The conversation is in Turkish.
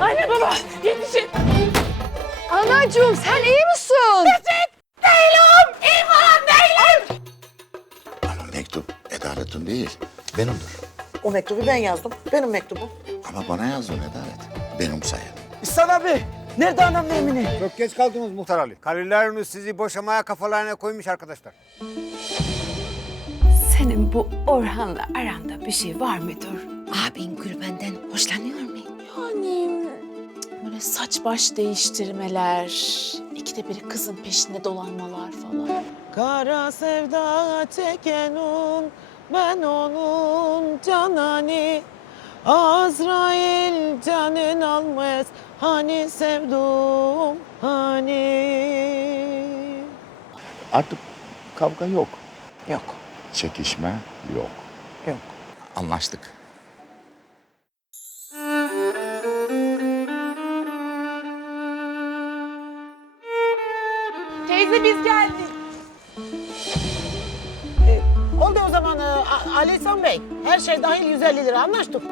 Anne baba yetişin. Anacığım sen iyi misin? Değilim. İyi falan değilim. Ama mektup Adalet'in değil, benimdir. O mektubu ben yazdım. Benim mektubum. Ama bana yazdın Adalet. Benim sayem. İhsan abi. Nerede anam Emine? Çok geç kaldınız Muhtar Ali. Karılarınız sizi boşamaya kafalarına koymuş arkadaşlar. Senin bu Orhan'la aranda bir şey var mıdır? Abin Gülben'den hoşlanıyor mu? Böyle saç baş değiştirmeler, ikide bir kızın peşinde dolanmalar falan. Kara sevda çekenun ben onun canani Azrail canın almaz hani sevdum hani Artık kavga yok. Yok. Çekişme yok. Yok. Anlaştık. Teyze biz geldik. Oldu o zaman e, Bey. Her şey dahil 150 lira anlaştık.